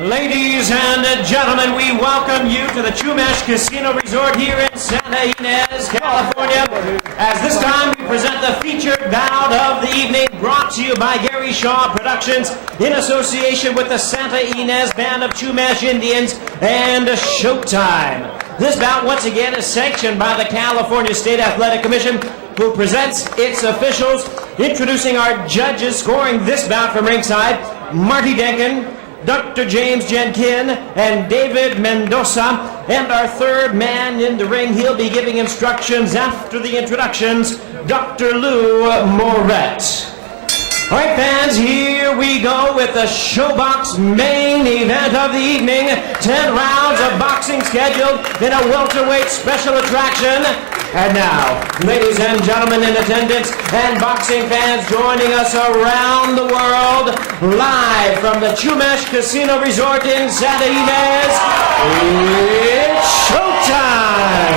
Ladies and gentlemen, we welcome you to the Chumash Casino Resort here in Santa Ynez, California. As this time we present the featured bout of the evening, brought to you by Gary Shaw Productions in association with the Santa Ynez Band of Chumash Indians and Showtime. This bout once again is sanctioned by the California State Athletic Commission, who presents its officials. Introducing our judges scoring this bout from ringside, Marty Denkin, Dr. James Jenkin, and David Mendoza. And our third man in the ring, he'll be giving instructions after the introductions, Dr. Lou Moret. All right, fans, here we go with the Showbox main event of the evening. 10 rounds of boxing scheduled in a welterweight special attraction. And now, ladies and gentlemen in attendance and boxing fans joining us around the world, live from the Chumash Casino Resort in Santa Ynez, it's showtime!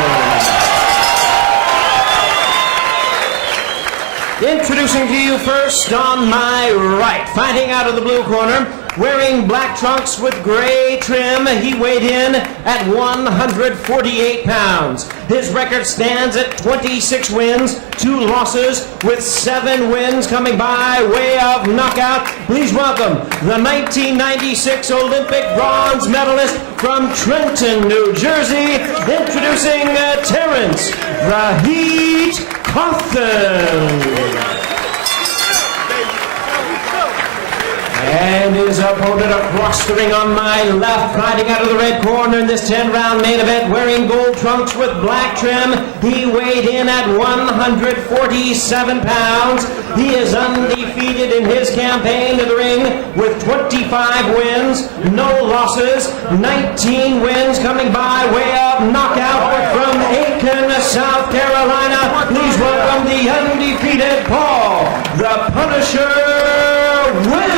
Introducing to you first on my right, fighting out of the blue corner, wearing black trunks with gray trim, he weighed in at 148 pounds. His record stands at 26 wins, 2 losses, with 7 wins coming by way of knockout. Please welcome the 1996 Olympic bronze medalist from Trenton, New Jersey, introducing Terrence Cauthen. And his opponent across the ring on my left, fighting out of the red corner in this 10-round main event, wearing gold trunks with black trim. He weighed in at 147 pounds. He is undefeated in his campaign to the ring with 25 wins, no losses, 19 wins coming by way of knockout from Aiken, South Carolina. Please welcome the undefeated Paul, the Punisher Williams.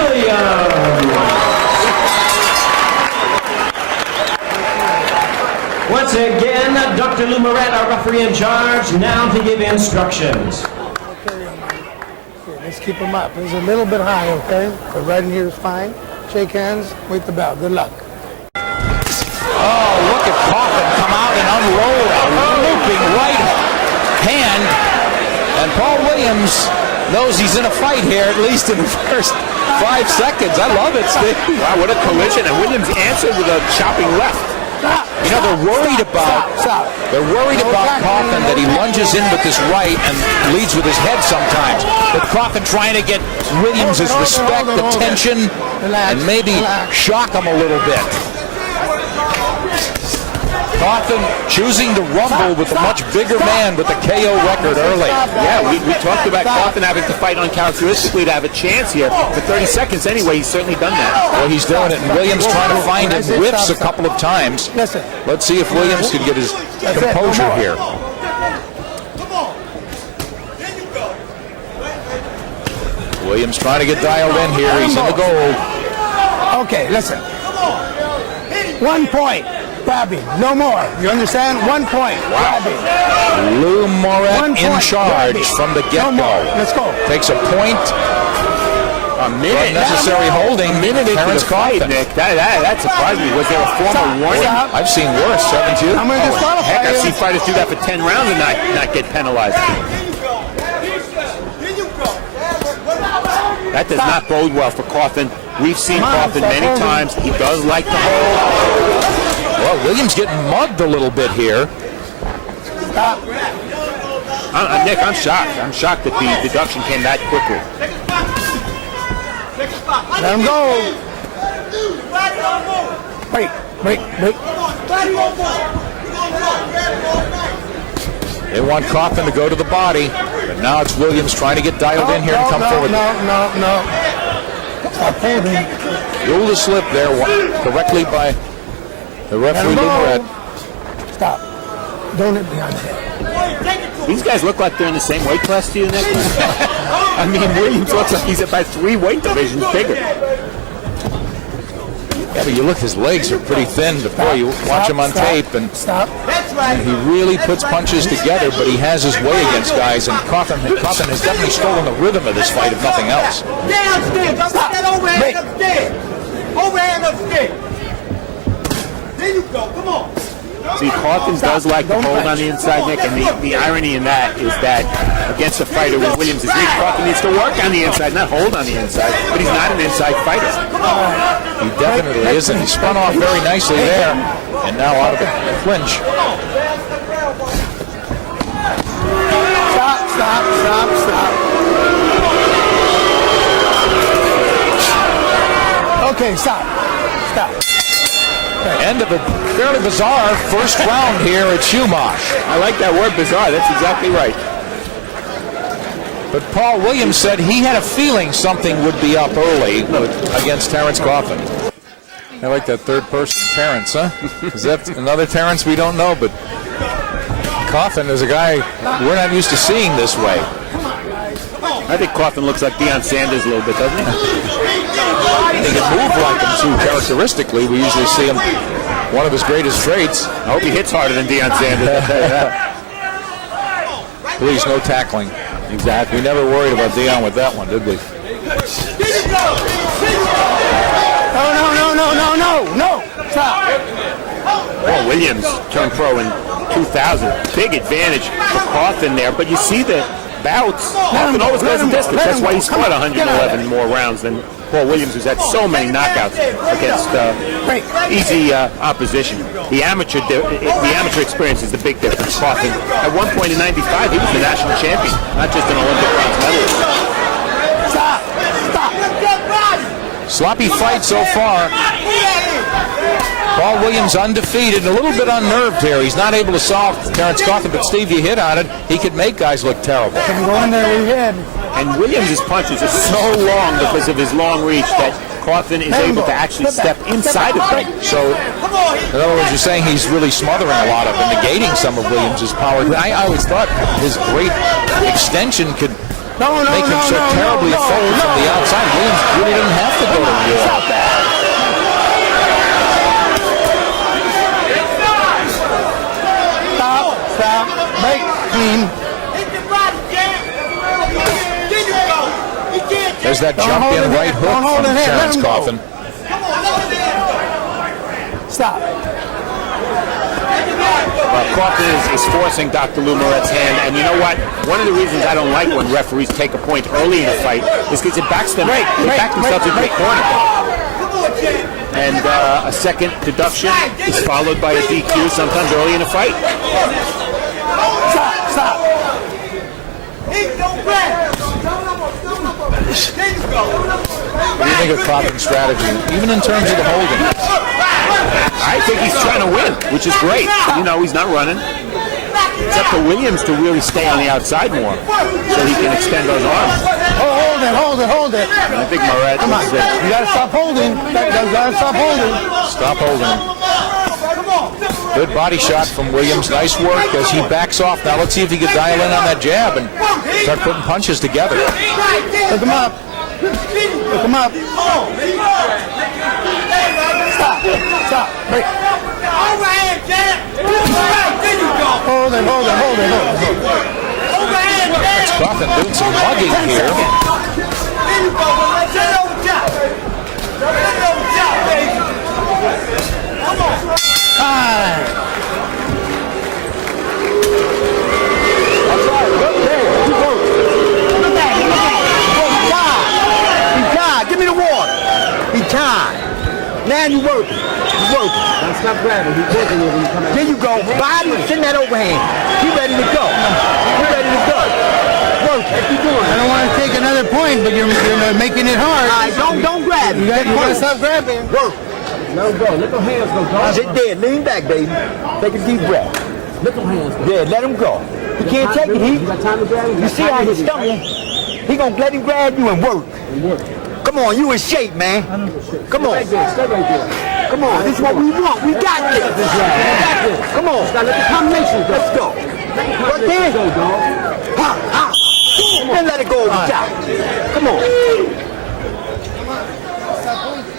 Once again, Dr. Lou Moret, our referee in charge, now to give instructions. Okay, let's keep them up. It's a little bit high, okay? But right in here is fine. Shake hands, wait the bell. Good luck. Oh, look at Cauthen come out and unload a looping right hand. And Paul Williams knows he's in a fight here, at least in the first 5 seconds. I love it, Steve. Wow, what a collision. And Williams answered with a chopping left. Stop. You know, they're worried about Cauthen, that he lunges in with his right and leads with his head sometimes. But Cauthen trying to get Williams' respect, attention, and maybe shock him a little bit. Cauthen choosing to rumble with a much bigger man with the KO record early. Yeah, we talked about Cauthen having to fight uncharacteristically to have a chance here. For 30 seconds anyway, he's certainly done that. Well, he's doing it, and Williams trying to find him whiffs a couple of times. Let's see if Williams can get his composure here. Williams trying to get dialed in here. He's in the gold. Okay, listen. 1 point. Grabbing. No more. You understand? 1 point. Wow. Grabbing. Lou Moret in charge grabbing. from the get-go. No, let's go. Takes a point. A minute. Unnecessary holding. Minute into Terrence the fight, Cauthen. Nick. That surprised me. Was there a formal warning? Stop. I've seen worse, haven't you? I'm going to disqualify Heck, I've you. seen fighters do that for 10 rounds and not get penalized. That does not bode well for Cauthen. We've seen Cauthen many times. He does like to hold. Well, Williams getting mugged a little bit here. Stop. Nick, I'm shocked. I'm shocked that the deduction came that quickly. Let him go. Wait. They want Cauthen to go to the body, but now it's Williams trying to get dialed in here and come forward. No. Stop holding. Rule the slip there correctly by the referee, Lou Moret. Stop. Don't hit behind the head. These guys look like they're in the same weight class to you, Nick. I mean, Williams looks like he's about 3 weight divisions bigger. Yeah, but you look, his legs are pretty thin before you watch him on tape, and he really puts punches together, but he has his way against guys, and Cauthen has definitely stolen the rhythm of this fight, if nothing else. Stay upstairs. Don't put that overhead upstairs. There you go. Come on. See, Cauthen does like to hold on the inside, Nick, and the irony in that is that against a fighter when Williams is weak, Cauthen needs to work on the inside, not hold on the inside, but he's not an inside fighter. He definitely isn't. He spun off very nicely there, and now out of the clinch. Stop. Okay, stop. End of a fairly bizarre first round here at Chumash. I like that word, bizarre. That's exactly right. But Paul Williams said he had a feeling something would be up early against Terrence Cauthen. I like that third person, Terrence, huh? Is that another Terrence we don't know? But Cauthen is a guy we're not used to seeing this way. I think Cauthen looks like Deion Sanders a little bit, doesn't he? He can move like him too, characteristically. We usually see him, one of his greatest traits. I hope he hits harder than Deion Sanders. I'll tell you that. Please, no tackling. Exactly. We never worried about Deion with that one, did we? No. Stop. Paul Williams turned pro in 2000. Big advantage for Cauthen there, but you see the bouts. Cauthen always goes the distance. That's why he's fought 111 more rounds than Paul Williams, who's had so many knockouts against easy opposition. The amateur experience is the big difference. Cauthen, at one point in '95, he was the national champion, not just an Olympic bronze medalist. Stop. Sloppy fight so far. Paul Williams undefeated, a little bit unnerved here. He's not able to solve Terrence Cauthen, but Steve, you hit on it. He could make guys look terrible. Can go in there with your head. And Williams' punches are so long because of his long reach that Cauthen is able to actually step inside of them. So, in other words, you're saying he's really smothering a lot of and negating some of Williams' power. I always thought his great extension could make him so terribly effective from the outside. Williams really didn't have to go to the wall. Stop. Break. Clean. There's that jump in right hook from Terrence Cauthen. Stop. Cauthen is forcing Dr. Lumeret's hand, and you know what? One of the reasons I don't like when referees take a point early in a fight is because it backs them. They back themselves into the corner. And a second deduction is followed by a DQ sometimes early in a fight. Stop. What do you think of Cauthen's strategy, even in terms of the holding? I think he's trying to win, which is great. You know, he's not running. It's up to Williams to really stay on the outside more so he can extend those arms. Hold it. I think Moret Come on. is You got to stop holding. Stop holding. Good body shot from Williams. Nice work as he backs off. Now let's see if he can dial in on that jab and start putting punches together. Look him up. Stop. Break. Hold it. Cauthen doing some hugging here. Give me the water. He tied. Now you working. Now stop grabbing. He's working when you come out. There you go. Body, send that overhand. He ready to go. Working. What you doing? I don't want to take another point, but you're making it hard. All right, don't grab it. You got to stop grabbing. Work. Let him go. Let them hands go, dog. Sit there. Lean back, baby. Take a deep breath. Let them hands go. Yeah, let him go. He can't take it. You got time to grab him? You see how he's stumbling? He gonna let him grab you and work. Come on, you in shape, man. Come on. Stay right there. Come on, this is what we want. We got this. Come on. Let the combination go. Let's go. Right there. Then let it go over top. Come on.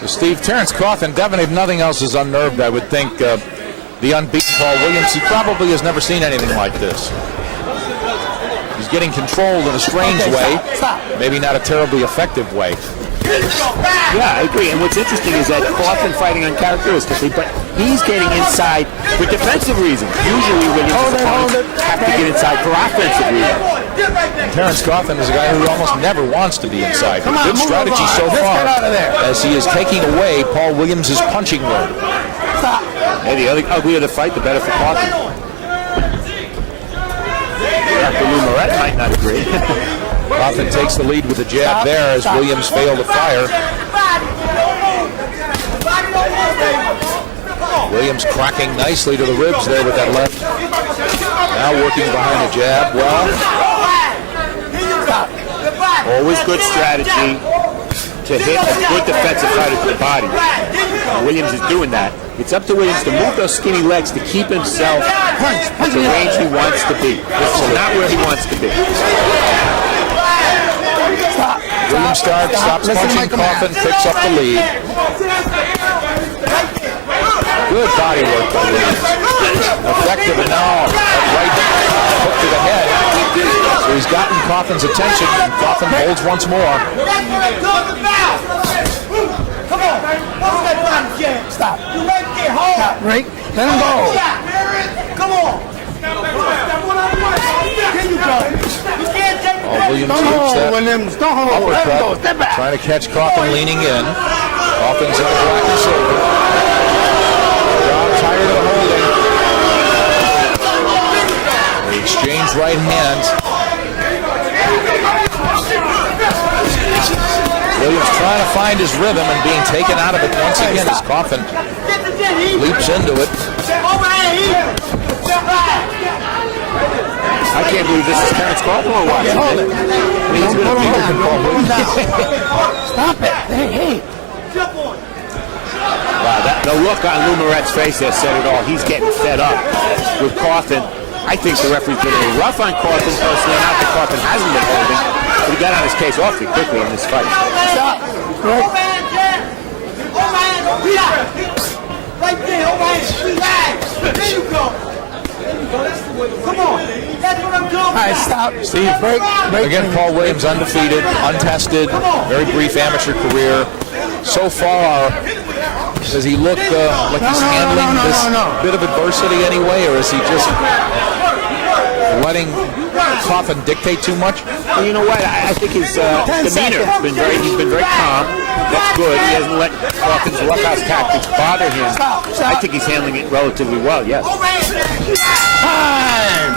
Steve, Terrence Cauthen, definitely if nothing else is unnerved, I would think the unbeaten Paul Williams, he probably has never seen anything like this. He's getting controlled in a strange way, maybe not a terribly effective way. Yeah, I agree. And what's interesting is that Cauthen fighting uncharacteristically, but he's getting inside for defensive reasons. Usually Williams' opponents have to get inside for offensive reasons. Terrence Cauthen is a guy who almost never wants to be inside. Come on, Good move strategy over. so Let's far get out of there. as he is taking away Paul Williams' punching room. Stop. Hey, the uglier the fight, the better for Cauthen. Dr. Lou Moret might not agree. Cauthen takes the lead with a jab there as Williams failed to fire. Williams cracking nicely to the ribs there with that left. Now working behind the jab. Well, Always good strategy to hit a good defensive fighter to the body. Williams is doing that. It's up to Williams to move those skinny legs to keep himself at the range he wants to be. This is not where he wants to be. Williams stops punching Cauthen, picks up the lead. Good body work by Williams. Effective, and now that right hook to the head. So he's gotten Cauthen's attention, and Cauthen holds once more. Come on. What's that body jam? Stop. You make it hard. Stop, Rick. Let him go. Come on. Here you go. You can't take the Williams Don't keeps hold, that Williams. Don't hold. Let him go. uppercut, Step back. trying to catch Cauthen leaning in. Cauthen's in the black and silver. Job tired of holding. They exchange right hands. Williams trying to find his rhythm and being taken out of it once again as Cauthen leaps into it. I can't believe this is Terrence Cauthen or what? Hold it. He's Put going him to down. Put him down. Stop it. Hey. Wow, the look on Lou Moret's face there said it all. He's getting fed up with Cauthen. I think the referee's been a little rough on Cauthen personally. Not that Cauthen hasn't been holding, but he got on his case awfully quickly in this fight. Stop. Right. Right there, relax. There you go. Come on. That's what I'm doing. All right, stop. Steve, break. Again, Paul Williams undefeated, untested, very brief amateur career. So far, does he look like he's handling this bit of adversity anyway, or is he just letting Cauthen dictate too much? Well, you know what? I think his demeanor has been he's been very calm. That's good. He hasn't let Cauthen's roughhouse tactics bother him. I think he's handling it relatively well, yes. Time.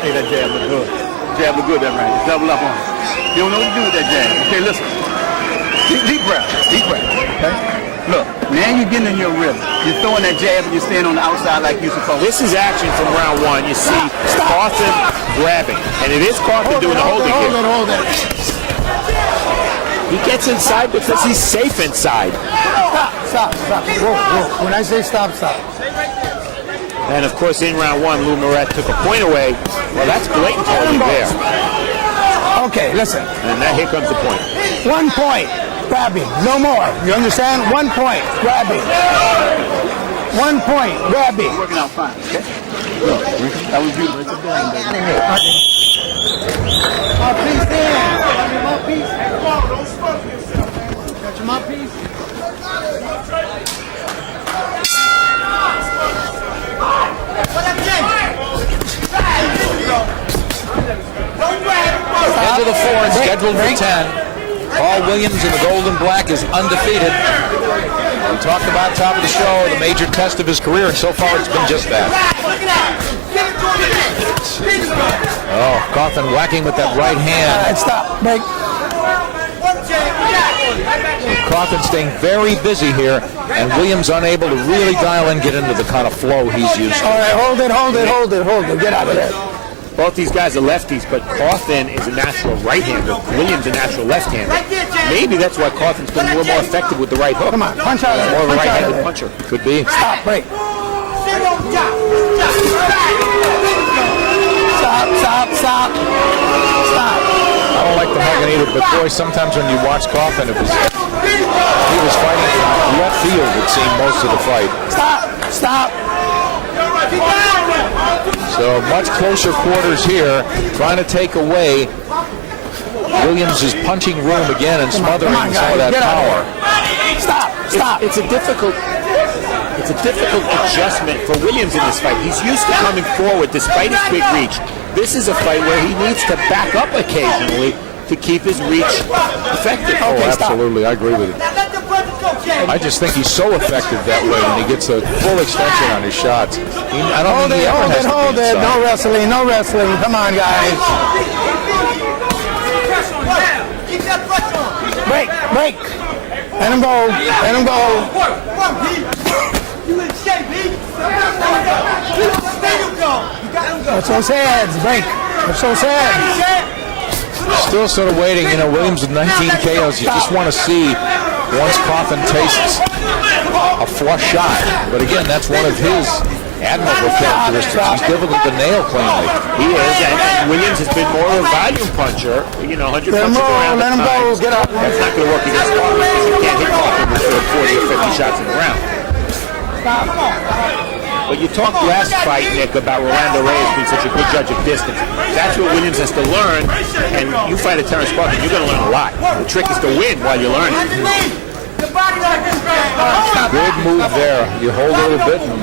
Hey, that jab look good. Jab look good, that right. Double up on it. You don't know what to do with that jab. Okay, listen. Deep breath. Deep breath. Okay? Look, now you're getting in your rhythm. You're throwing that jab and you're staying on the outside like you're supposed to. This is action from round one. You see Cauthen grabbing, and it is Cauthen doing the holding here. Hold it. He gets inside because he's safe inside. Stop. Whoa. When I say stop. And of course, in round one, Lou Moret took a point away. Well, that's blatant holding there. Okay, listen. And now here comes the point. 1 point. Grabbing. No more. You understand? 1 point. Grabbing. 1 point. Grabbing. Working out fine, okay? Look, that was beautiful. It's a damn baby. Mouthpiece there. Mouthpiece. Got your mouthpiece? Into the fourth, scheduled for 10. Paul Williams in the gold and black is undefeated. We talked about top of the show, the major test of his career, and so far it's been just that. Oh, Cauthen whacking with that right hand. Stop. Break. Cauthen staying very busy here, and Williams unable to really dial in, get into the kind of flow he's used to. All right, hold it. Get out of there. Both these guys are lefties, but Cauthen is a natural right-hander. Williams a natural left-hander. Maybe that's why Cauthen's been a little more effective with the right hook. Come on, punch out of there. More of a Punch out of right-handed there. puncher. Could be. Stop. Break. Stop. I don't like the hugging either, but boy, sometimes when you watch Cauthen, he was fighting from left field, it seemed, most of the fight. Stop. So much closer quarters here, trying to take away Williams' punching room again and smothering Come on, some of that guys, get out power. Stop. It's a difficult adjustment for Williams in this fight. He's used to coming forward despite his big reach. This is a fight where he needs to back up occasionally to keep his reach effective. Oh, absolutely. I agree with you. I just think he's so effective that way when he gets a full extension on his shots. I don't think he ever has to be Hold it. inside. No wrestling. Come on, guys. Break. Let him go. You in shape, B. There you go. That's so sad. Break. That's so sad. Still sort of waiting. Williams with 19 KOs. You just want to see once Cauthen tastes a flush shot. But again, that's one of his admirable characteristics. He's difficult to nail cleanly. He is, and Williams has been more of a volume puncher. 100 punches around. Let him go. Get up. That's not going to work against Cauthen because you can't hit Cauthen with 40 or 50 shots in a round. But you talked last fight, Nick, about Rolando Reyes being such a good judge of distance. That's what Williams has to learn, and you fight a Terrence Cauthen, you're going to learn a lot. The trick is to win while you're learning. Good move there. You hold a little bit and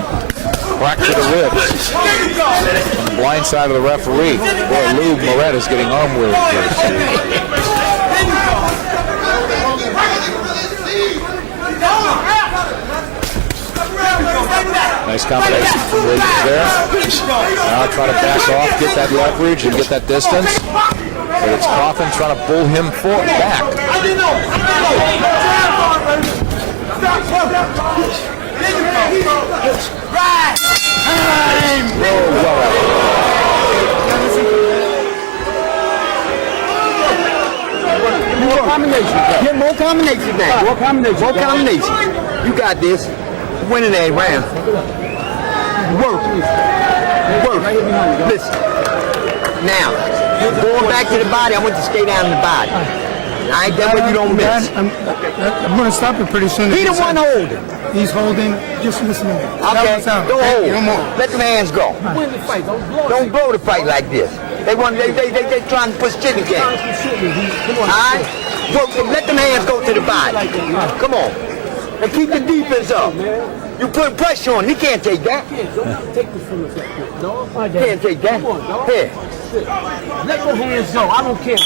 crack to the ribs. On the blind side of the referee. Boy, Lou Moret is getting arm weary here. Nice combination from Williams there. Now try to back off, get that leverage, and get that distance. But it's Cauthen trying to bull him back. Get more combinations now. More combinations. You got this. Winning that round. Work. Listen. Now, going back to the body, I want to stay down in the body. All right, that way you don't miss. I'm going to stop it pretty soon. He the one holding. He's holding. Just listen to me. Okay, don't hold. No more. Let them hands go. Don't blow the fight like this. They trying to push chicken game. All right? Let them hands go to the body. Come on. And keep the defense up. You put pressure on him. He can't take that. Can't take that. Here. Let the hands go. I don't care.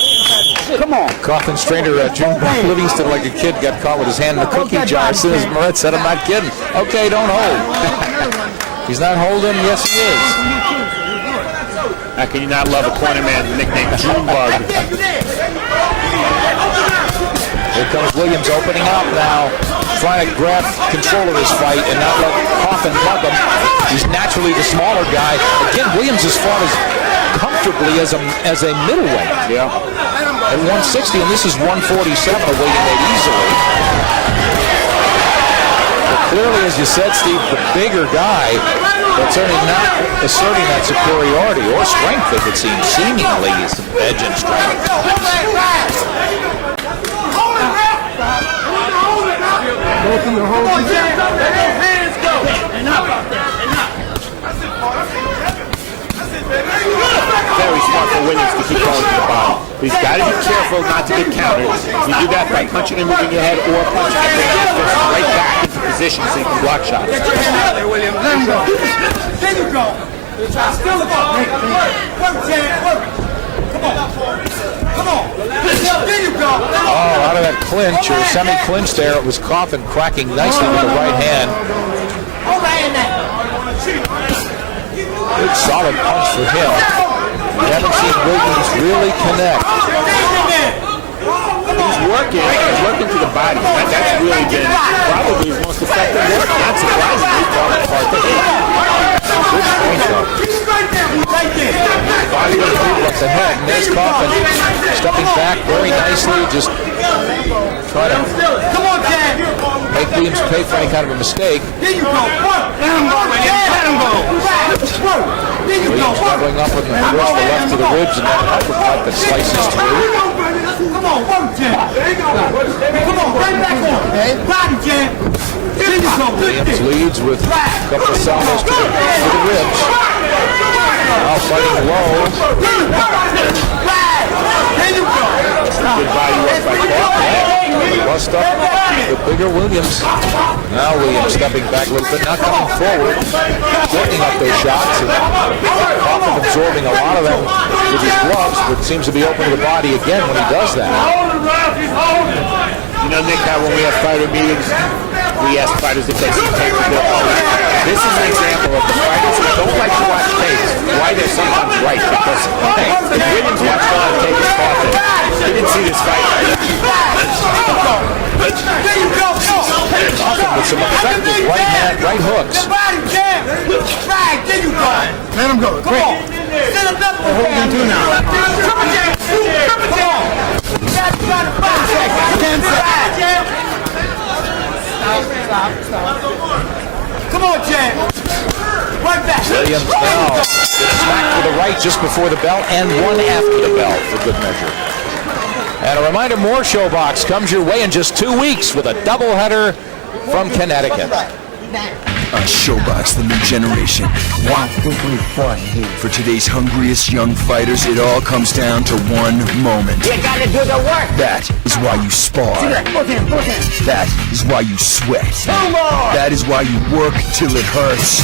Come on. Cauthen's trainer, June Livingston, like a kid, got caught with his hand in the cookie jar as soon as Moret said, I'm not kidding. Okay, don't hold. He's not holding. Yes, he is. How can you not love a corner man nicknamed Junebug? Here comes Williams opening up now, trying to grab control of this fight and not let Cauthen plug him. He's naturally the smaller guy. Again, Williams has fought as comfortably as a middleweight. Yeah. At 160, and this is 147, a weight he made easily. But clearly, as you said, Steve, the bigger guy, but certainly not asserting that superiority or strength, as it seems. Seemingly, some edge and strength. Both of your hold. Hands go. Very smart for Williams to keep going to the body. But he's got to be careful not to get countered. You do that by punching and moving your head or punching and bringing your fist right back into position so you can block shots. Get your hand out there, William. Let him go. There you go. Still go. Work, Jan. Work. Come on. There you go. Oh, out of that clinch, or semi-clinch there, it was Cauthen cracking nicely with the right hand. Good solid punch for him. We haven't seen Williams really connect. He's working to the body. That's really been probably his most effective work. Not surprisingly, part the hit. Good point, though. Body goes up the head, and there's Cauthen stepping back very nicely, just trying to make Williams pay for any kind of a mistake. There you go. Work. Let him go, William. Let him go. Work. There you go. Williams doubling up with the left to the ribs and that uppercut that slices through. Come on, work, Jan. There you go. Come on, right back on. Body, Jan. There you go. Williams leads with a couple of salvos to the ribs. Now fighting low. Good body work by Cauthen. Bust up the bigger Williams. Now Williams stepping back a little bit, not coming forward, shortening up those shots. And Cauthen absorbing a lot of them with his gloves, but seems to be open to the body again when he does that. You know, Nick, how when we have fighter meetings, we ask fighters if they see tape of their opponent. This is an example of the fighters who don't like to watch tapes, why they're sometimes right. Because, hey, if Williams watched on tape with Cauthen, he didn't see this fight. Cauthen with some effective right hand, right hooks. Let him go. Come on. They're holding two now. Come on. 10 seconds. Stop. Come on, Chad. Right back. Williams now gets smacked with the right just before the bell and one after the bell for good measure. And a reminder, more Showbox comes your way in just 2 weeks with a doubleheader from Connecticut. On Showbox, the new generation. 1, 2, 3, 4 here. For today's hungriest young fighters, it all comes down to one moment. You gotta do the work. That is why you spar. That is why you sweat. That is why you work till it hurts.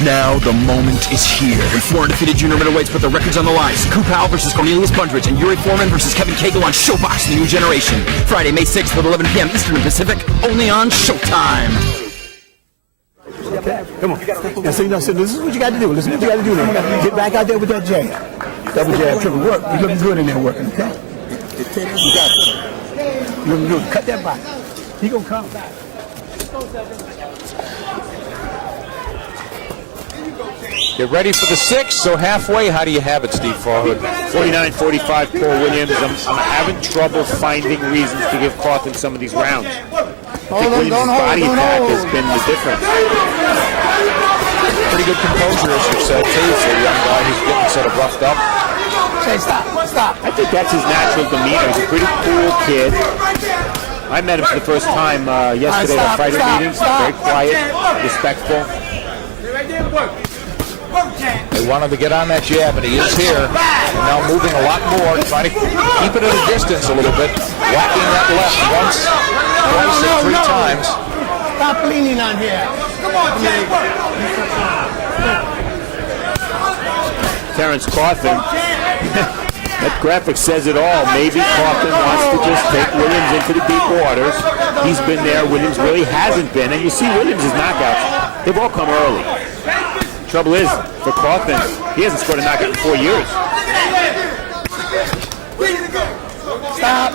Now the moment is here. When 4 undefeated junior middleweights put their records on the line. Ku Pao versus Cornelius Bundridge and Yuri Foreman versus Kevin Cagle on Showbox, the new generation. Friday, May 6th at 11 p.m. Eastern and Pacific, only on Showtime. Come on. Now, so this is what you got to do. Listen, what you got to do now. Get back out there with that jab. Double jab, triple work. You're looking good in there working, okay? You got it. You're looking good. Cut that back. He gonna come back. Get ready for the 6th, so halfway, how do you have it, Steve Forward? 49-45, Paul Williams. I'm having trouble finding reasons to give Cauthen some of these rounds. I think Williams' body attack has been the difference. Pretty good composure, as you said, too, for a young guy who's getting sort of roughed up. Say stop. I think that's his natural demeanor. He's a pretty cool kid. I met him for the first time yesterday at fighter meetings. Very quiet, respectful. They want him to get on that jab, and he is here. And now moving a lot more, trying to keep it at a distance a little bit. Whacking that left once, twice, and 3 times. Stop leaning on here. Come on, Jay. Terrence Cauthen. That graphic says it all. Maybe Cauthen wants to just take Williams into the deep waters. He's been there. Williams really hasn't been. And you see Williams' knockouts. They've all come early. Trouble is, for Cauthen, he hasn't scored a knockout in 4 years. Stop.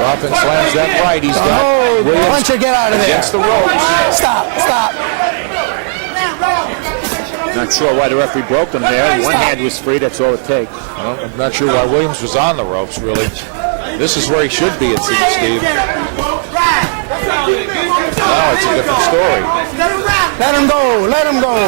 Cauthen slams that right. He's got Williams Puncher, get out of there. against the ropes. Stop. Not sure why the referee broke them there. One hand was free, that's all it takes. Well, I'm not sure why Williams was on the ropes, really. This is where he should be, it seems, Steve. Now it's a different story. Let him go.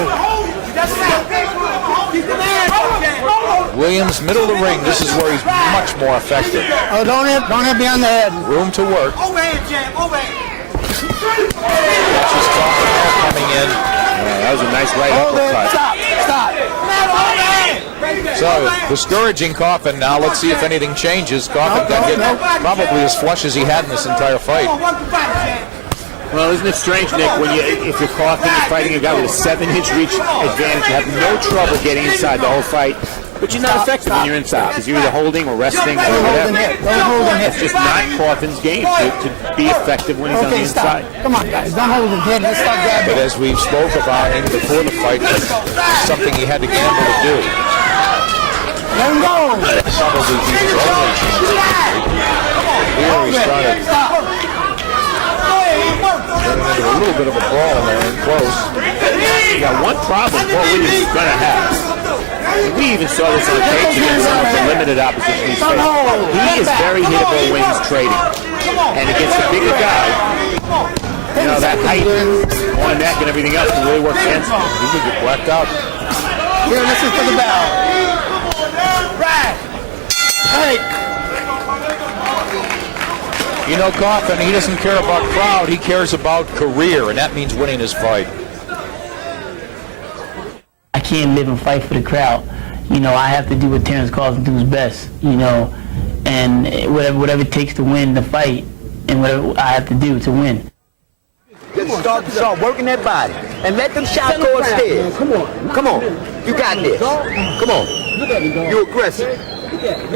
Williams, middle of the ring. This is where he's much more effective. Oh, don't hit me on the head. Room to work. Catches Cauthen coming in. That was a nice right uppercut. Stop. So, discouraging Cauthen now. Let's see if anything changes. Cauthen got hit probably as flush as he had in this entire fight. Well, isn't it strange, Nick, when if you're Cauthen, you're fighting a guy with a 7-inch reach advantage, you have no trouble getting inside the whole fight, but you're not effective when you're inside because you're either holding or resting or whatever. It's just not Cauthen's game to be effective when he's on the inside. Come on, guys, don't hold him head. Let's start grabbing. But as we've spoke about him before the fight, it's something he had to gamble to do. Let him go. Probably be his only chance. Here he's trying to get into a little bit of a brawl there in close. Yeah, one problem Paul Williams is going to have. And we even saw this on the tape against some of the limited opposition he's faced. He is very hittable when he's trading. And against the bigger guy, you know, that height on neck and everything else can really work against him. He could get whacked out. Here, listen to the bell. You know, Cauthen, he doesn't care about crowd. He cares about career, and that means winning his fight. I can't live and fight for the crowd. You know, I have to do what Terrence Cauthen does best, you know, and whatever it takes to win the fight and whatever I have to do to win. Just start working that body and let them shots go upstairs. Come on. You got this. Come on. You aggressive.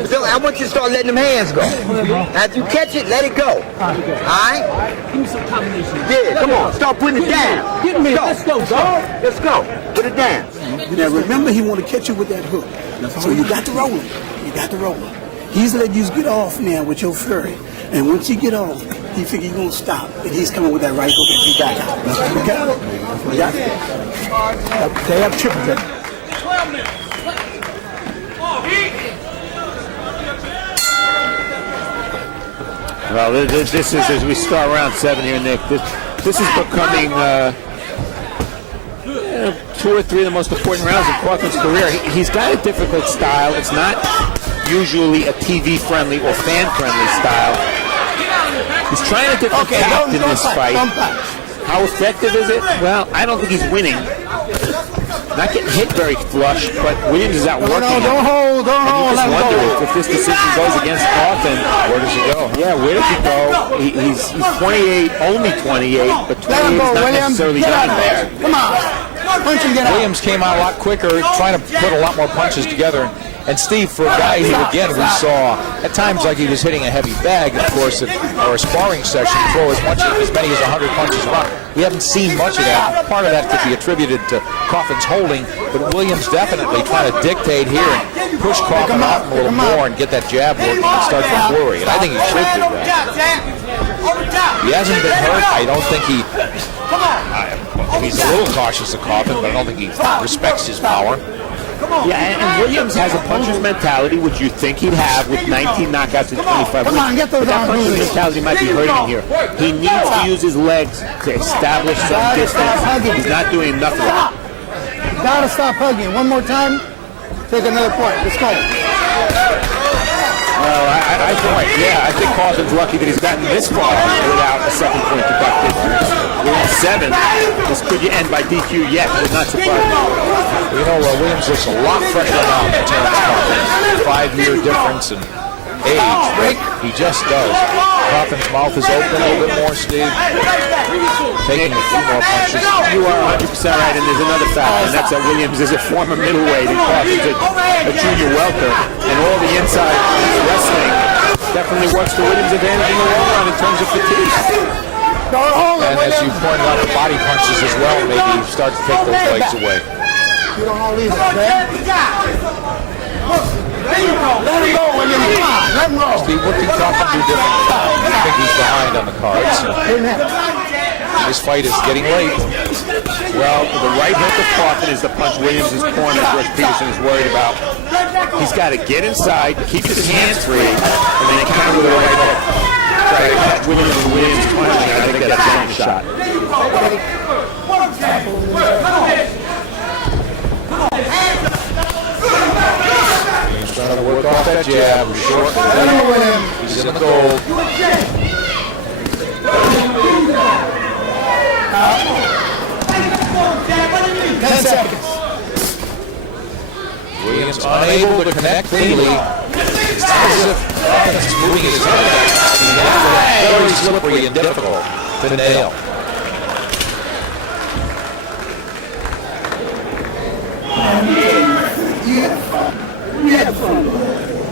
So I want you to start letting them hands go. After you catch it, let it go. All right? Give me some combinations. Yeah, come on. Start putting it down. Let's go, dog. Let's go. Put it down. Now remember, he want to catch you with that hook. So you got to roll him. He's letting you get off now with your fury. And once you get off, he figure you're going to stop. And he's coming with that right hook and he got out. Okay? You got it? They have triple that. 12 minutes. Well, this is, as we start round 7 here, Nick, this is becoming 2 or 3 of the most important rounds in Cauthen's career. He's got a difficult style. It's not usually a TV-friendly or fan-friendly style. He's trying a different tact in this fight. How effective is it? Well, I don't think he's winning. Not getting hit very flush, but Williams is out working. Don't hold. And you just wonder if this decision goes against Cauthen, where does he go? Yeah, where does he go? He's 28, only 28, but 28 is not necessarily down there. Come on. Punch and get out. Williams came out a lot quicker, trying to put a lot more punches together. And Steve, for a guy who, again, we saw at times like he was hitting a heavy bag, of course, or a sparring session, throw as many as 100 punches a round. We haven't seen much of that. Part of that could be attributed to Cauthen's holding, but Williams definitely trying to dictate here and push Cauthen out a little more and get that jab working and start to flurry. And I think he should do that. He hasn't been hurt. I don't think he's a little cautious of Cauthen, but I don't think he respects his power. Yeah, and Williams has a puncher's mentality, which you'd think he'd have with 19 knockouts in 25 weeks. But that puncher's mentality might be hurting him here. He needs to use his legs to establish some distance. He's not doing enough of that. You gotta stop hugging. One more time. Take another point. Let's go. Well, I think Cauthen's lucky that he's gotten this far without a second point deducted. We're at 7. This could end by DQ yet, but not surprising. You know, Williams looks a lot fresher now than Terrence Cauthen. 5-year difference in age. He just does. Cauthen's mouth is open a little bit more, Steve. Taking a few more punches. You are 100% right, and there's another fact, and that's that Williams is a former middleweight and Cauthen's a junior welter, and all the inside wrestling definitely works to Williams' advantage in the long run in terms of fatigue. And as you pointed out, the body punches as well maybe start to take those legs away. You don't hold either, okay? There you go. Let him go, William. Come on. Let him go. Steve, what can Cauthen do differently? I think he's behind on the cards. This fight is getting late. Well, the right hook of Cauthen is the punch Williams' corner George Peterson is worried about. He's got to get inside, keep his hands free, and then counter with the right hook. Try to catch Williams' punch, and I think that's a long shot. He's trying to work off that jab. Short. He's in the gold. 10 seconds. Williams unable to connect cleanly. It's as if Cauthen's moving his head back. Very slippery and difficult to nail. You had fun.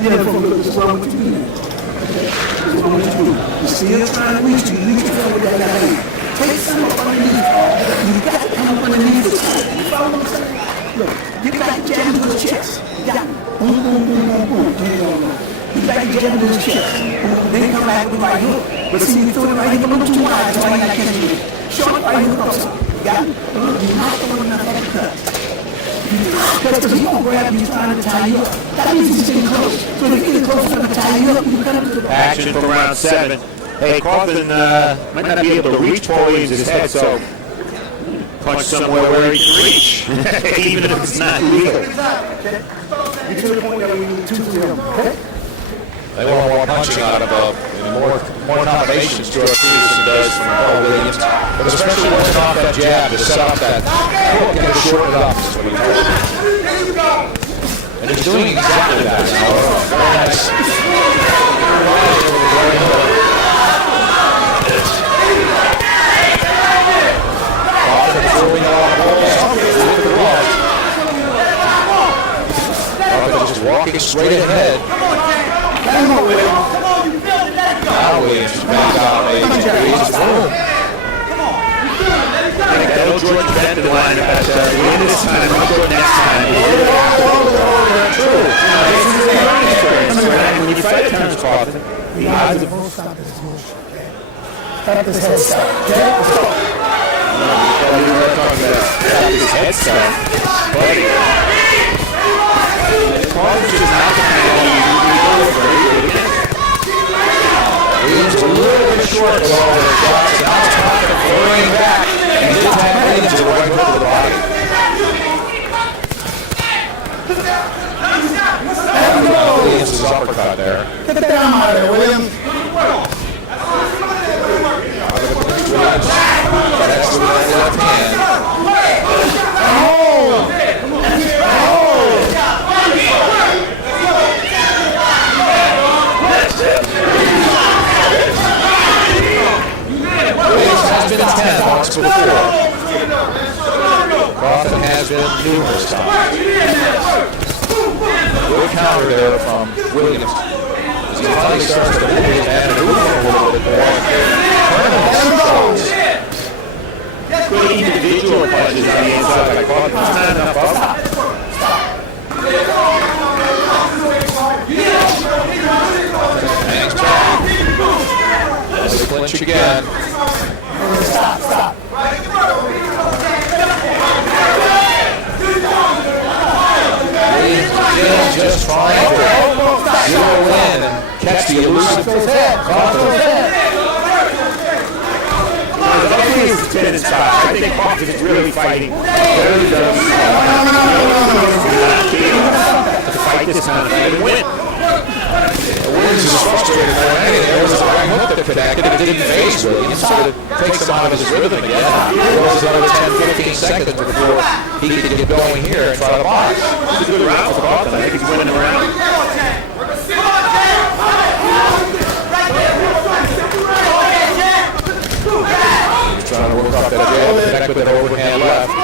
This is what I want you to do. This is what I want you to do. You see us trying to reach you. You need to feel that guy. Take some up underneath. You got to come up underneath the chest. You follow what I'm saying? Look, get back jab into his chest. You got it. Boom, boom, boom, boom, boom. Get back jab into his chest. Then come back with right hook. But see, you throw the right hook a little too wide. That's why you're not catching it. Short right hook also. You got it? You're not throwing enough uppercut. Because he's going to grab you trying to tie you up. That means he's getting close. So if you get close enough to tie you up, you can cut him to the back. Action for round 7. Hey, Cauthen might not be able to reach Paul Williams' head, so punch somewhere where he can reach, even if it's not legal. You to the point that we need 2 to him, okay? They want more punching out of more combinations George Peterson does from Paul Williams, but especially working off that jab to set up that hook and short it up. Is what he does. And he's doing exactly that. Very nice. Just walking straight ahead. Now Williams back out. That'll George bend the line about win this time, I'll go next time. When you fight Terrence Cauthen, the odds of Stop this bullshit. Stop this head stop. Okay, let's go. his head start. Buddy. Cauthen just knocked him down. Williams a little bit short of all the shots. Now it's Cauthen throwing back. And did tap Williams to the right hook of the body. Williams' uppercut there. Get down out of there, Williams. That's with that left hand. Williams has been 10 once before. Cauthen has been numerous times. Good counter there from Williams. As he finally starts to move his man and move a little bit more. Good individual punches on the inside by Cauthen. There's not enough of Hangs back. Let's clinch again. Stop. Williams just trying to zero in and catch the elusive Cauthen. I think it's 10 inside. I think Cauthen is really fighting. To fight this kind of thing and win. Williams is frustrated more than anything. There was a right hook that connected. It didn't phase Williams, so it takes him out of his rhythm again. It was another 10-15 seconds before he could get going here and try to box. It's a good round for Cauthen. I think he's winning the round. He's trying to work off that jab and connect with that overhand left.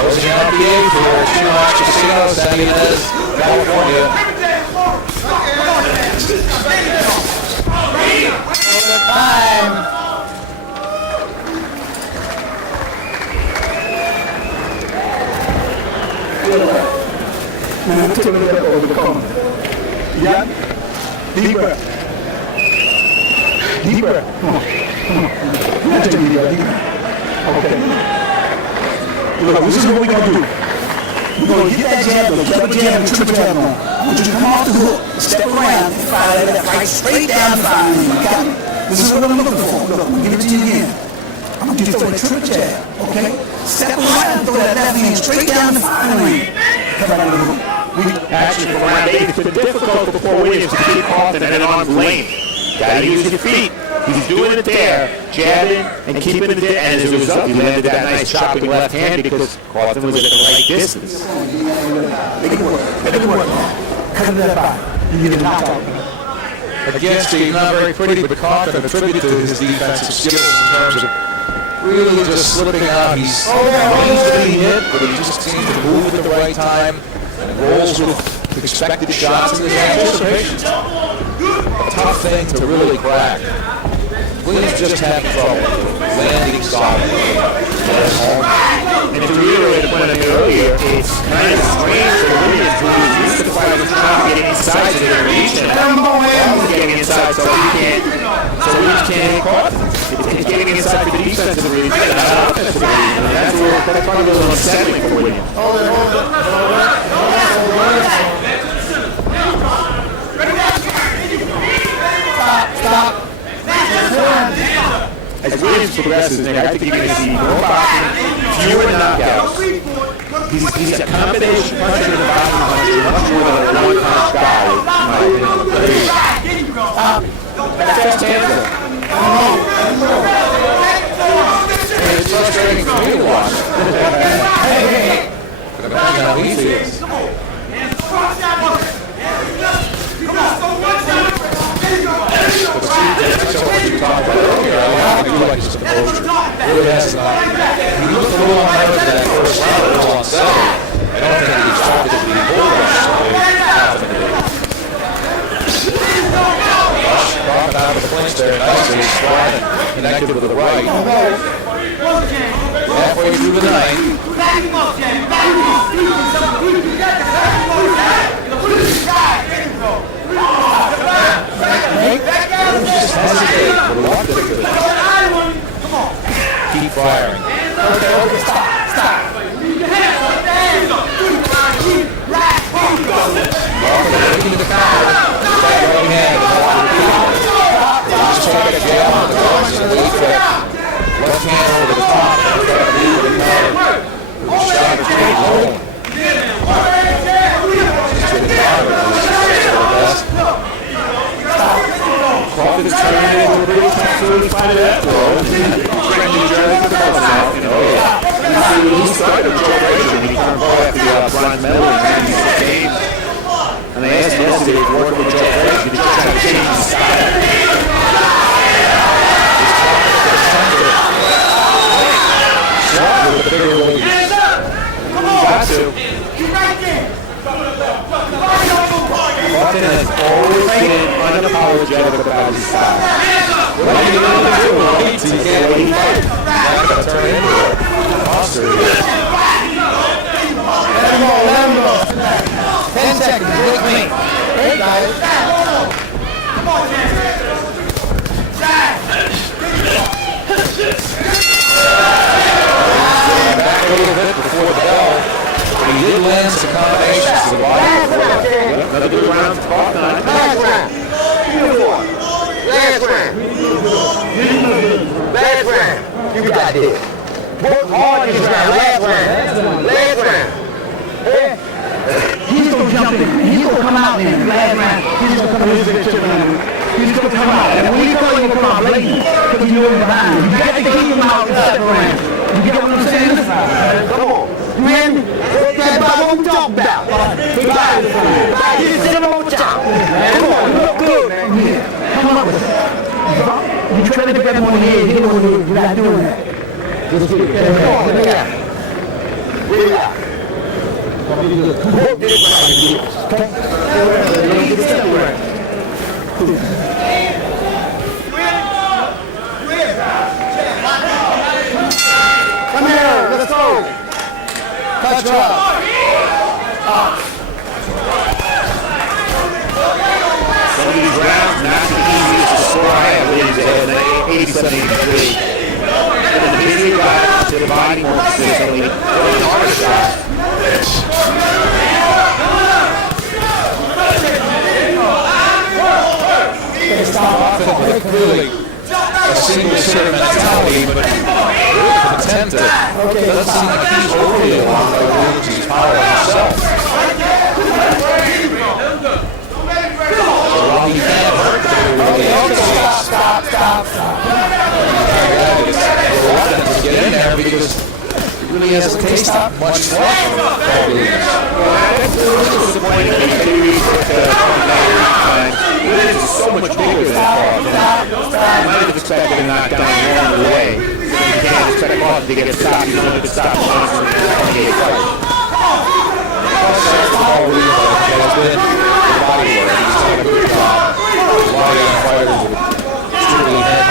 Closing out the eighth here at Chumash Casino, San Ynez, California. Man, take a look over the corner. You got it? Deep breath. Deep breath. Come on. Not too deep breath. Okay. Look, this is what we're going to do. We're going to get that jab, the double jab and triple jab on. I want you to come off the hook, step around, and fire that right straight down the fire lane. You got it? This is what I'm looking for. Look, I'm going to give it to you again. I want you to throw that triple jab, okay? Step around and throw that left hand straight down the fire lane. Come out of the hook. Actually, for round 8, it's been difficult for Williams to keep Cauthen at an arm's length. Gotta use your feet. He's doing it there, jabbing and keeping it there, and as a result, he landed that nice chopping left hand because Cauthen was at the right distance. Make it work. Cut him that back. You get a knockout. Again, Steve, not very pretty, but Cauthen attributed to his defensive skills in terms of really just slipping out. He's range to be hit, but he just seems to move at the right time and rolls with expected shots in his anticipation. A tough thing to really crack. Williams just had trouble landing solid. And to reiterate a point I made earlier, it's kind of strange for Williams who is used to the fight of trying to get inside to their reach, and Cauthen's getting inside so he can't hit Cauthen. It's getting inside for the defensive reason, not offensive reason, and that's one of those unsettling for Williams. Stop. As Williams progresses, I think you're going to see more boxing, fewer knockouts. He's a combination puncher and body puncher, much more than a one-punch guy, in my opinion. Fast hands. It's frustrating for me to watch. But imagine how he feels. But see, that's what you talked about earlier. I do like his composure. Really has he looked a little nervous that first round. It was on 7. I don't think he expected to be bull rushed so confidently. Caught out of the clinch there nicely. Sliding, connected with the right. Halfway through the ninth. Just hesitate, reluctantly. Keep firing. Okay, stop. Looking to counter. Right hand. Just take a jab on the guards and wait for that left hand over the top. Lead for the counter. Shot or take low. Just to the counter. That's the best. Cauthen is turning it into a pretty tough 35 to that throw. Trending Jerry to the bus now. He started with Joe Frazier when he turned pro after the bronze medal in 96 games. And they asked him yesterday if he worked with Joe Frazier to try to change his style. Shot with a bigger lead. Got to. Cauthen has always been unapologetic about his style. What are you going to do? He can't wait. Not going to turn into a monster. Let him go. 10 seconds, break me. Hey, guys. Come on, Back a little bit before the bell. But he did land some combinations to the body. Another good round to Cauthen. Last round. Last round. You got this. Work hard this round. Last round. Yeah. He's going to jump in. He's going to come out in last round. He's going to come in. He's going to come out. And when he comes, he's going to come out blazing. Because you're behind him. You got to keep him out and step around. You get what I'm saying? Come on. You hear me? That's about what we talking about. You just sit him on top. Come on. You look good, man. Yeah. Come on. You try to grab him on the head. Hit him on the head. You're not doing that. Just get it. Come on. Look at that. Really out. Work this right. Okay? Get the step right. Come here, let's go. Touch up. Some of these rounds, not the easiest to score. I have Williams ahead in 87-83. And the bigger guy to the body more consistently. Really hard shot. Clearly a single hitter mentality, but content to doesn't seem like he's overly alarmed by Williams' power himself. So while he can't hurt the stop. He's reluctant to get in there because he really hasn't tasted much flesh from Paul Williams. That's disappointing. Williams is so much bigger than Cauthen. You might have expected a knockdown along the way. You can't expect Cauthen to get stopped. You don't have to stop once in a 28 fight. Paul Williams has been the body work. He's done a good job. A lot of young fighters with extremely head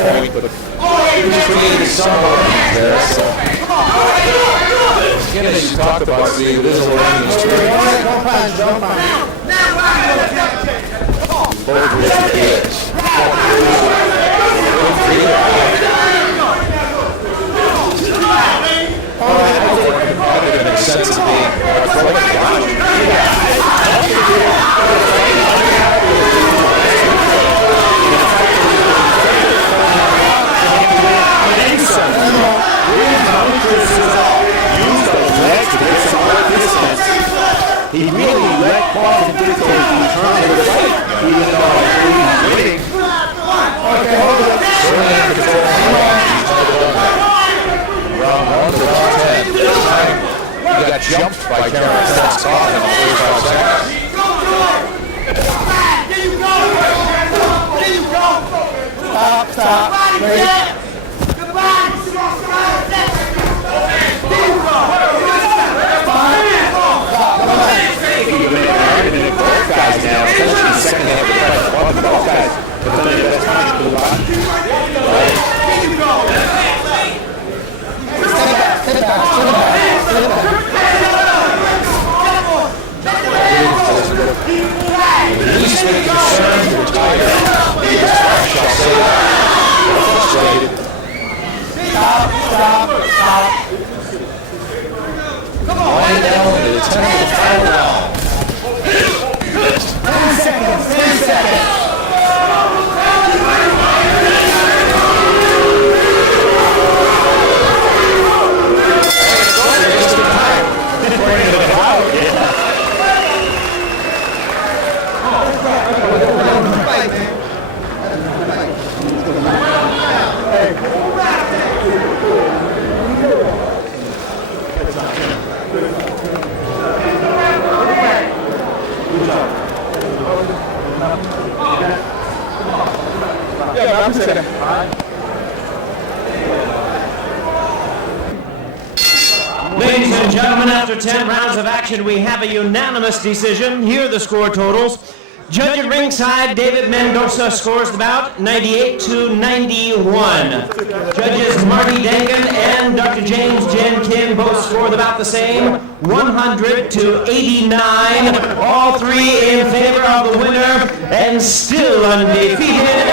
point, but he's created some openings there. So again, as you talked about, Steve, it is a learning experience. Don't punch. Both with the edge. It makes sense to me. Use those legs to get Both guys now, especially the second half of the fight. Both guys have done their best punch to the body. He's concerned with Tiger. Frustrated. Come on. Right now, the 10 of the final round. 10 seconds, 10 seconds. Ladies and gentlemen, after 10 rounds of action, we have a unanimous decision. Here are the score totals. Judge at ringside, David Mendoza scores the bout 98-91. Judges Marty Dangan and Dr. James Jen Kim both score the bout the same, 100-89. All three in favor of the winner and still undefeated,